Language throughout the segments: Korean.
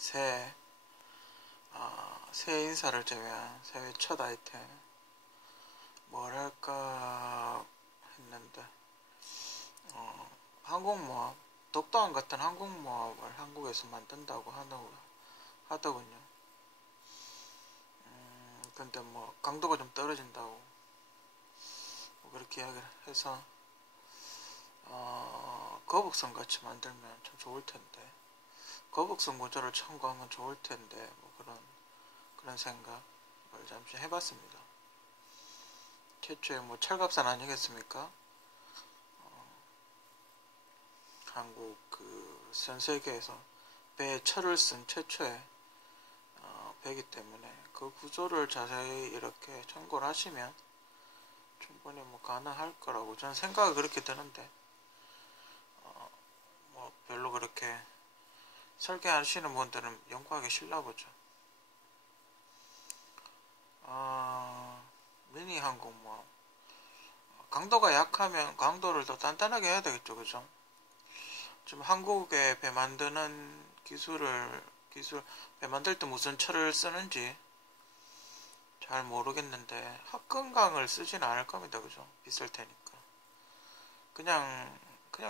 새해 새해 인사를 제외한 새해 첫 아이템 뭘 할까 했는데 항공모함, 독도함 같은 항공모함을 한국에서 만든다고 하더군요. 근데 뭐 강도가 좀 떨어진다고 뭐 그렇게 이야기를 해서 거북선 같이 만들면 참 좋을 텐데, 거북선 구조를 참고하면 좋을 텐데, 뭐 그런 생각을 잠시 해봤습니다. 최초의 뭐 철갑산 아니겠습니까? 한국 전 세계에서 배에 철을 쓴 최초의 배이기 때문에 그 구조를 자세히 이렇게 참고를 하시면 충분히 뭐 가능할 거라고 저는 생각이 그렇게 드는데, 뭐 별로 그렇게 설계하시는 분들은 연구하기 싫나 보죠. 미니 항공모함, 강도가 약하면 강도를 더 단단하게 해야 되겠죠, 그죠? 지금 한국에 배 만드는 배 만들 때 무슨 철을 쓰는지 잘 모르겠는데 합금강을 쓰지는 않을 겁니다, 그죠? 비쌀 테니까 그냥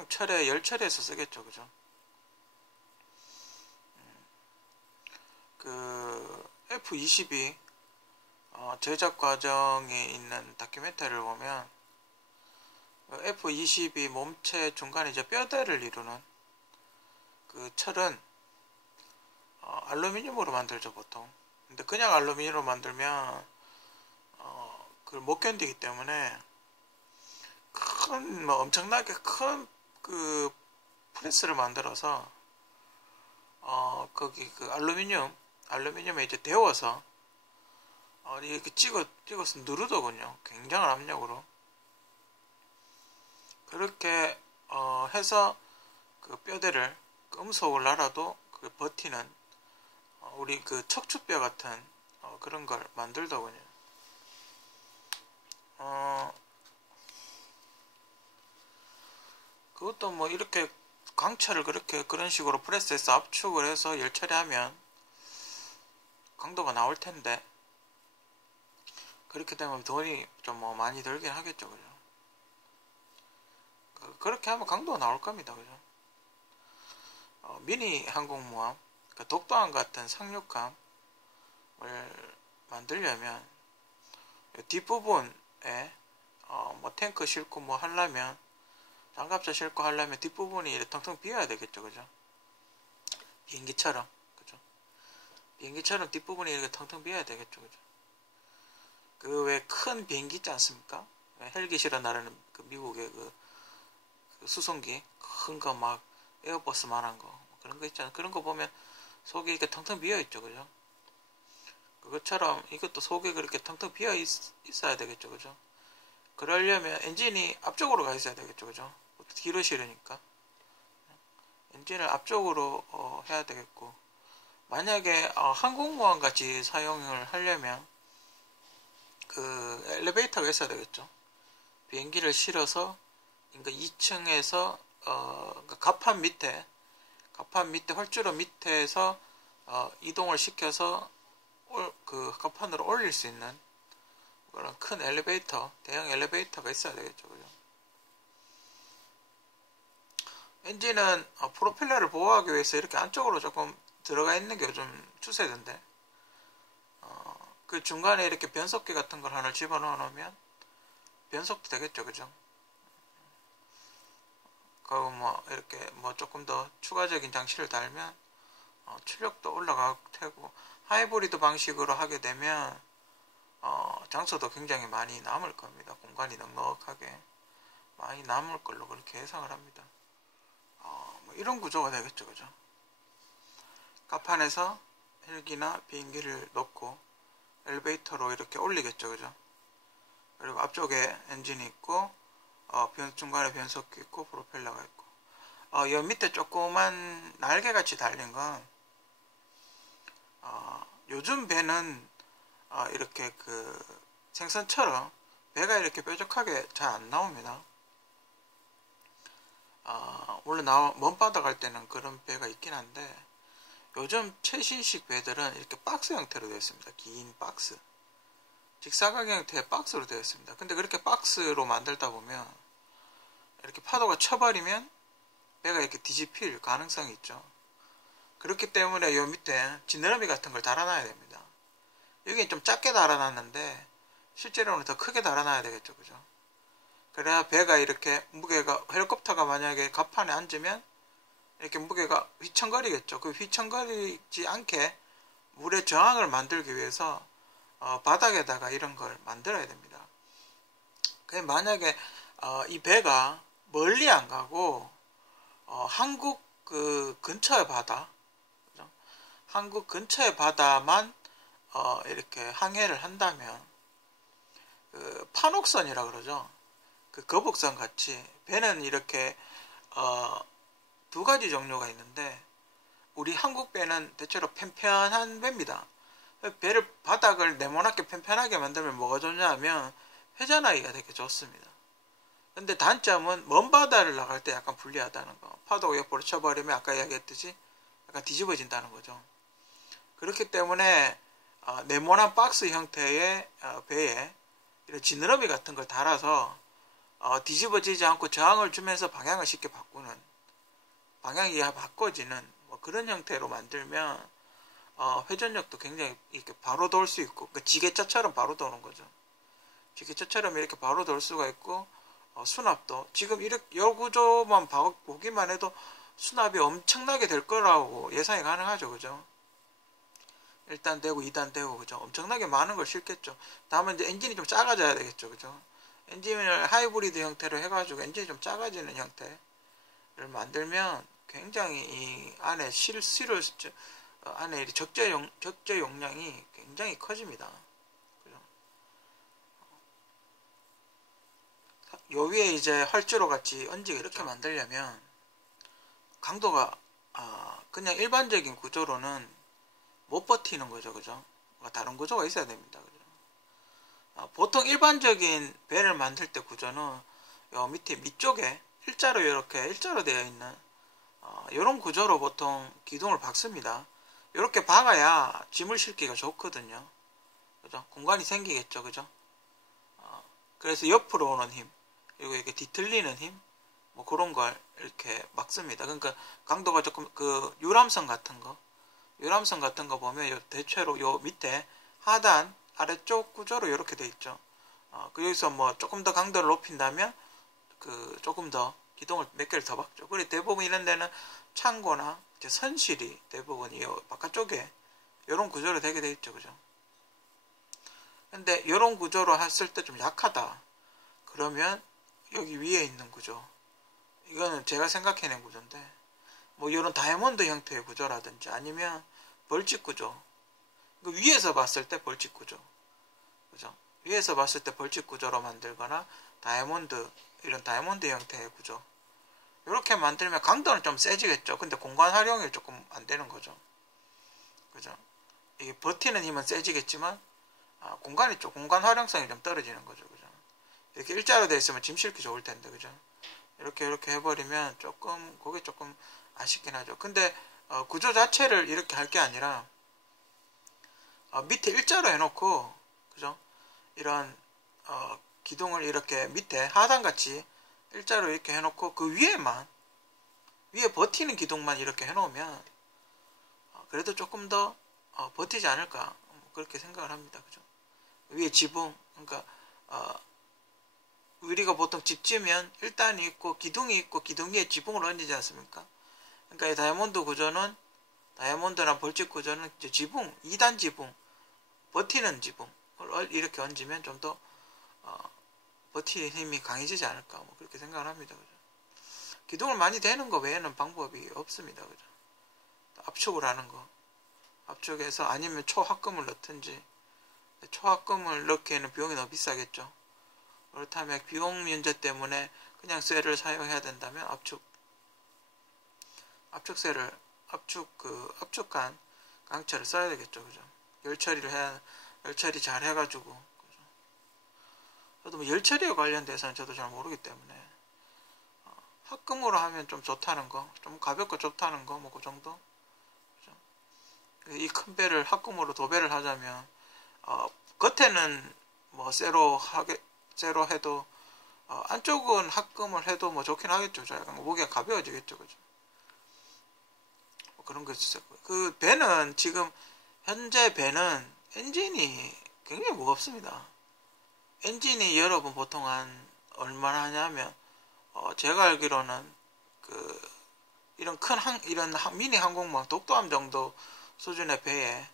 철에 열철에서 쓰겠죠, 그죠? F-22 제작 과정에 있는 다큐멘터리를 보면 F-22 몸체 중간에 이제 뼈대를 이루는 그 철은 알루미늄으로 만들죠, 보통. 근데 그냥 알루미늄으로 만들면 그걸 못 견디기 때문에 엄청나게 큰 그 프레스를 만들어서 거기 그 알루미늄에 이제 데워서 이렇게 찍어서 누르더군요. 굉장한 압력으로. 그렇게 해서 그 뼈대를 금속을 날아도 그 버티는 우리 그 척추뼈 같은 그런 걸 만들더군요. 그것도 뭐 이렇게 강철을 그런 식으로 프레스해서 압축을 해서 열 처리하면 강도가 나올 텐데, 그렇게 되면 돈이 좀 뭐 많이 들긴 하겠죠, 그죠? 그렇게 하면 강도가 나올 겁니다, 그죠? 미니 항공모함, 독도함 같은 상륙함을 만들려면 뒷부분에 뭐 탱크 싣고 뭐 하려면, 장갑차 싣고 하려면 뒷부분이 이렇게 텅텅 비어야 되겠죠, 그죠? 비행기처럼, 그죠? 비행기처럼 뒷부분이 이렇게 텅텅 비어야 되겠죠, 그죠? 그 왜 큰 비행기 있지 않습니까? 헬기 실어 나르는 그 미국의 그 수송기 큰 거 막 에어버스만한 거 그런 거 있잖아요. 그런 거 보면 속이 이렇게 텅텅 비어 있죠, 그죠? 그것처럼 이것도 속에 그렇게 텅텅 비어 있어야 되겠죠, 그죠? 그러려면 엔진이 앞쪽으로 가 있어야 되겠죠, 그죠? 뒤로 실으니까 엔진을 앞쪽으로 해야 되겠고, 만약에 항공모함 같이 사용을 하려면 그 엘리베이터가 있어야 되겠죠. 비행기를 실어서 그러니까 2층에서 갑판 밑에 활주로 밑에서 이동을 시켜서 그 갑판으로 올릴 수 있는 그런 큰 엘리베이터, 대형 엘리베이터가 있어야 되겠죠, 그죠? 엔진은 프로펠러를 보호하기 위해서 이렇게 안쪽으로 조금 들어가 있는 게 요즘 추세던데, 그 중간에 이렇게 변속기 같은 걸 하나 집어넣어 놓으면 변속도 되겠죠, 그죠? 그리고 뭐 이렇게 뭐 조금 더 추가적인 장치를 달면 출력도 올라갈 테고, 하이브리드 방식으로 하게 되면 장소도 굉장히 많이 남을 겁니다. 공간이 넉넉하게 많이 남을 걸로 그렇게 예상을 합니다. 뭐 이런 구조가 되겠죠, 그죠? 갑판에서 헬기나 비행기를 놓고 엘리베이터로 이렇게 올리겠죠, 그죠? 그리고 앞쪽에 엔진이 있고 중간에 변속기 있고 프로펠러가 있고, 여 밑에 조그만 날개같이 달린 건 요즘 배는 이렇게 그 생선처럼 배가 이렇게 뾰족하게 잘 안 나옵니다. 원래 먼바다 갈 때는 그런 배가 있긴 한데, 요즘 최신식 배들은 이렇게 박스 형태로 되어 있습니다. 긴 박스. 직사각 형태의 박스로 되어 있습니다. 근데 그렇게 박스로 만들다 보면 이렇게 파도가 쳐버리면 배가 이렇게 뒤집힐 가능성이 있죠. 그렇기 때문에 요 밑에 지느러미 같은 걸 달아놔야 됩니다. 여기는 좀 작게 달아놨는데 실제로는 더 크게 달아놔야 되겠죠. 그죠? 그래야 배가 이렇게 무게가, 헬리콥터가 만약에 갑판에 앉으면 이렇게 무게가 휘청거리겠죠. 그 휘청거리지 않게 물의 저항을 만들기 위해서 바닥에다가 이런 걸 만들어야 됩니다. 만약에 이 배가 멀리 안 가고 한국 그 근처의 바다, 그죠? 한국 근처의 바다만 이렇게 항해를 한다면 그 판옥선이라 그러죠. 그 거북선 같이 배는 이렇게 두 가지 종류가 있는데 우리 한국 배는 대체로 편편한 배입니다. 배를 바닥을 네모나게 편편하게 만들면 뭐가 좋냐 하면 회전하기가 되게 좋습니다. 근데 단점은 먼 바다를 나갈 때 약간 불리하다는 거. 파도가 옆으로 쳐버리면 아까 이야기했듯이 약간 뒤집어진다는 거죠. 그렇기 때문에 네모난 박스 형태의 배에 이런 지느러미 같은 걸 달아서 뒤집어지지 않고 저항을 주면서 방향을 쉽게 바꾸는, 방향이 바꿔지는 뭐 그런 형태로 만들면 회전력도 굉장히 이렇게 바로 돌 수 있고, 그러니까 지게차처럼 바로 도는 거죠. 지게차처럼 이렇게 바로 돌 수가 있고, 수납도 지금 이렇게 요 구조만 보기만 해도 수납이 엄청나게 될 거라고 예상이 가능하죠. 그죠? 1단 되고 2단 되고, 그죠? 엄청나게 많은 걸 실겠죠. 다음은 이제 엔진이 좀 작아져야 되겠죠. 그죠? 엔진을 하이브리드 형태로 해가지고 엔진이 좀 작아지는 형태를 만들면 굉장히 이 안에 안에 적재 용량이 굉장히 커집니다. 그죠? 요 위에 이제 활주로 같이 얹게 이렇게 만들려면 강도가 그냥 일반적인 구조로는 못 버티는 거죠. 그죠? 다른 구조가 있어야 됩니다. 그죠? 보통 일반적인 배를 만들 때 구조는 요 밑쪽에 일자로 되어 있는 이런 구조로 보통 기둥을 박습니다. 이렇게 박아야 짐을 싣기가 좋거든요. 그죠? 공간이 생기겠죠. 그죠? 그래서 옆으로 오는 힘, 그리고 이렇게 뒤틀리는 힘, 뭐 그런 걸 이렇게 막습니다. 그러니까 강도가 조금 유람선 같은 거 보면 대체로 요 밑에 하단 아래쪽 구조로 이렇게 돼 있죠. 여기서 뭐 조금 더 강도를 높인다면 조금 더 기둥을 몇 개를 더 박죠. 그리고 대부분 이런 데는 창고나 선실이 대부분 이 바깥쪽에 이런 구조로 되게 돼 있죠. 그죠? 근데 이런 구조로 했을 때 좀 약하다. 그러면 여기 위에 있는 구조, 이거는 제가 생각해낸 구조인데, 뭐 이런 다이아몬드 형태의 구조라든지 아니면 벌집 구조, 위에서 봤을 때 벌집 구조, 그죠? 위에서 봤을 때 벌집 구조로 만들거나 이런 다이아몬드 형태의 구조, 이렇게 만들면 강도는 좀 세지겠죠. 근데 공간 활용이 조금 안 되는 거죠. 그죠? 이게 버티는 힘은 세지겠지만 공간 활용성이 좀 떨어지는 거죠. 그죠? 이렇게 일자로 되어 있으면 짐 싣기 좋을 텐데, 그죠? 이렇게 해버리면 그게 조금 아쉽긴 하죠. 근데 구조 자체를 이렇게 할 게 아니라 밑에 일자로 해놓고, 그죠? 이런 기둥을 이렇게 밑에 하단같이 일자로 이렇게 해놓고 그 위에 버티는 기둥만 이렇게 해놓으면 그래도 조금 더 버티지 않을까, 그렇게 생각을 합니다. 그죠? 위에 지붕, 그러니까 우리가 보통 집 지으면 1단이 있고 기둥이 있고 기둥 위에 지붕을 얹지 않습니까? 그러니까 이 다이아몬드나 벌집 구조는 이제 지붕, 2단 지붕, 버티는 지붕을 이렇게 얹으면 좀 더 버티는 힘이 강해지지 않을까, 뭐 그렇게 생각을 합니다. 그죠? 기둥을 많이 대는 거 외에는 방법이 없습니다. 그죠? 압축을 하는 거, 압축해서 아니면 초합금을 넣든지, 초합금을 넣기에는 비용이 너무 비싸겠죠. 그렇다면 비용 문제 때문에 그냥 쇠를 사용해야 된다면 압축한 강철을 써야 되겠죠. 그죠? 열 처리 잘 해가지고. 그죠? 저도 뭐 열 처리에 관련돼서는 저도 잘 모르기 때문에 합금으로 하면 좀 좋다는 거, 좀 가볍고 좋다는 거, 뭐 그 정도. 그죠? 이 큰 배를 합금으로 도배를 하자면 겉에는 뭐 쇠로 해도 안쪽은 합금을 해도 뭐 좋긴 하겠죠. 약간 무게가 가벼워지겠죠, 그죠? 뭐 그런 거 있어요. 그 배는 지금 현재 배는 엔진이 굉장히 무겁습니다. 엔진이 여러분 보통 한 얼마나 하냐면 제가 알기로는 이런 이런 미니 항공모함 독도함 정도 수준의 배에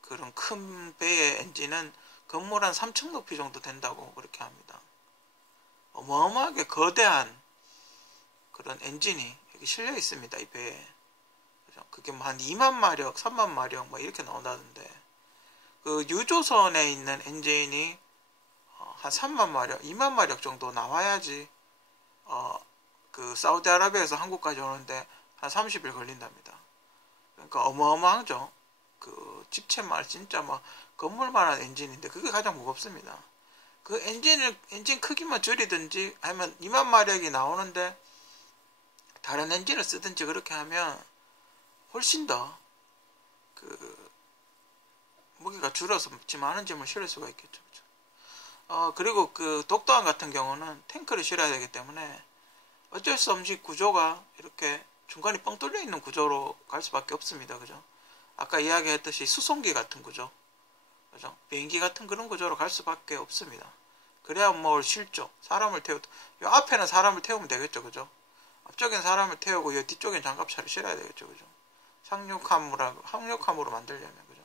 그런 큰 배의 엔진은 건물 한 3층 높이 정도 된다고 그렇게 합니다. 어마어마하게 거대한 그런 엔진이 여기 실려 있습니다. 이 배에. 그게 뭐 한 2만 마력, 3만 마력 뭐 이렇게 나온다는데 그 유조선에 있는 엔진이 한 3만 마력, 2만 마력 정도 나와야지 그 사우디아라비아에서 한국까지 오는데 한 30일 걸린답니다. 그러니까 어마어마하죠. 그 집채말 진짜 막 건물만한 엔진인데 그게 가장 무겁습니다. 그 엔진 크기만 줄이든지 아니면 2만 마력이 나오는데 다른 엔진을 쓰든지 그렇게 하면 훨씬 더 그 무게가 줄어서 많은 짐을 실을 수가 있겠죠. 그렇죠? 그리고 그 독도함 같은 경우는 탱크를 실어야 되기 때문에 어쩔 수 없이 구조가 이렇게 중간이 뻥 뚫려 있는 구조로 갈 수밖에 없습니다. 그죠? 아까 이야기했듯이 수송기 같은 구조, 그죠? 비행기 같은 그런 구조로 갈 수밖에 없습니다. 그래야 뭘 실죠. 사람을 태우도 요 앞에는 사람을 태우면 되겠죠, 그죠? 앞쪽엔 사람을 태우고 요 뒤쪽엔 장갑차를 실어야 되겠죠, 그죠? 항륙함으로 만들려면, 그죠?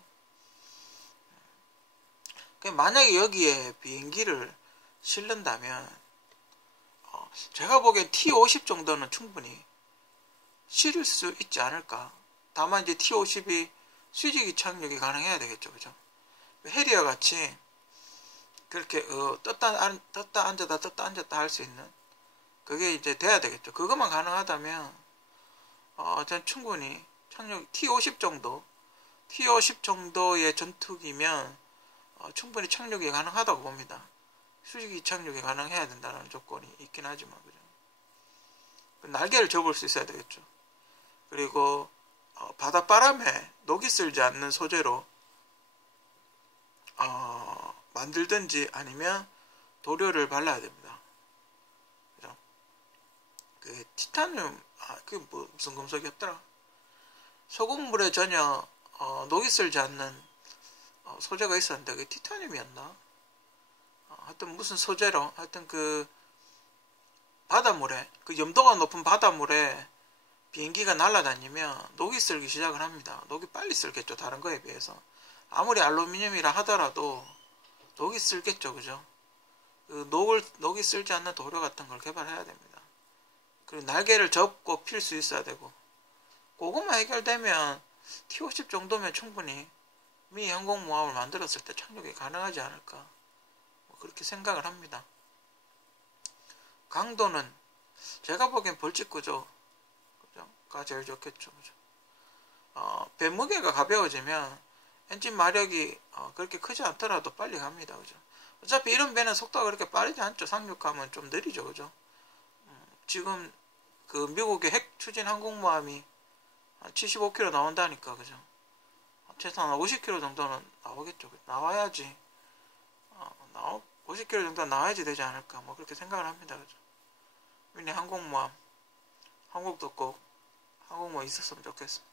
만약에 여기에 비행기를 실른다면 제가 보기엔 T-50 정도는 충분히 실을 수 있지 않을까. 다만 이제 T-50이 수직이 착륙이 가능해야 되겠죠, 그죠? 해리어 같이 그렇게 떴다 앉았다 할 수 있는 그게 이제 돼야 되겠죠. 그것만 가능하다면 전 충분히 착륙 T-50 정도의 전투기면 충분히 착륙이 가능하다고 봅니다. 수직이 착륙이 가능해야 된다는 조건이 있긴 하지만, 그죠? 날개를 접을 수 있어야 되겠죠. 그리고 바닷바람에 녹이 쓸지 않는 소재로 만들든지 아니면 도료를 발라야 됩니다. 그죠? 그 티타늄, 그게 무슨 금속이었더라? 소금물에 전혀 녹이 쓸지 않는 소재가 있었는데 그게 티타늄이었나? 하여튼 무슨 소재로 하여튼 그 바닷물에 그 염도가 높은 바닷물에 비행기가 날아다니면 녹이 쓸기 시작을 합니다. 녹이 빨리 쓸겠죠. 다른 거에 비해서. 아무리 알루미늄이라 하더라도 녹이 쓸겠죠. 그죠? 그 녹이 쓸지 않는 도료 같은 걸 개발해야 됩니다. 그리고 날개를 접고 필 수 있어야 되고 그것만 해결되면 T-50 정도면 충분히 미 항공모함을 만들었을 때 착륙이 가능하지 않을까 그렇게 생각을 합니다. 강도는 제가 보기엔 벌집구조가 제일 좋겠죠. 그죠? 배 무게가 가벼워지면 엔진 마력이 그렇게 크지 않더라도 빨리 갑니다. 그죠? 어차피 이런 배는 속도가 그렇게 빠르지 않죠. 상륙하면 좀 느리죠. 그죠? 지금 그 미국의 핵 추진 항공모함이 75km 나온다니까. 그죠? 최소한 50km 정도는 나오겠죠. 나와야지 50km 정도 나와야지 되지 않을까 뭐 그렇게 생각을 합니다. 그죠? 미니 항공모함 한국도 꼭 항공모함 있었으면 좋겠습니다.